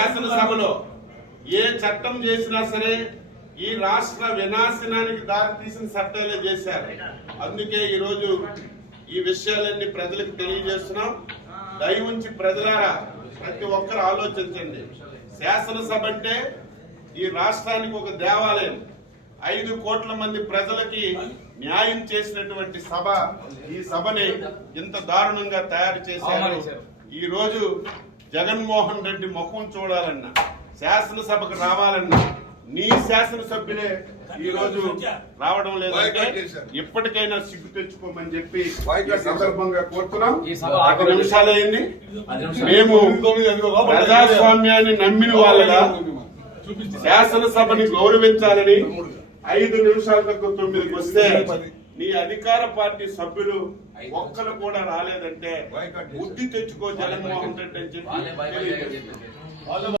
శాసనసభలో ఏ చట్టం చేసినా సరే ఈ రాష్ట్ర వినాశనానికి దారి తీసిన చట్టాలే చేశారు. అందుకే ఈరోజు ఈ విషయాలన్నీ ప్రజలకు తెలియజేస్తున్నాం. దయ ఉంచి ప్రజలారా ప్రతి ఒక్కరు ఆలోచించండి. శాసనసభ అంటే ఈ రాష్ట్రానికి ఒక దేవాలయం. 5 కోట్ల మంది ప్రజలకి న్యాయం చేసినటువంటి సభ. ఈ సభని ఇంత దారుణంగా తయారు చేశారు. ఈ రోజు జగన్మోహన్ రెడ్డి ముఖం చూడాలన్నా, శాసనసభకు రావాలన్నా నీ శాసనసభ్యులే ఈ రోజు రావడం లేదంటే ఇప్పటికైనా సిగ్గు తెచ్చుకోమని చెప్పి సందర్భంగా కోరుతున్నాం. 10 నిమిషాలు అయింది. మేము ప్రజాస్వామ్యాన్ని నమ్మిన వాళ్ళగా శాసనసభని గౌరవించాలని 5 నిమిషాల తక్కువ 9కి వస్తే నీ అధికార పార్టీ సభ్యులు ఒక్కరు కూడా రాలేదంటే బుద్ధి తెచ్చుకో జగన్మోహన్ రెడ్డి అని చెప్పి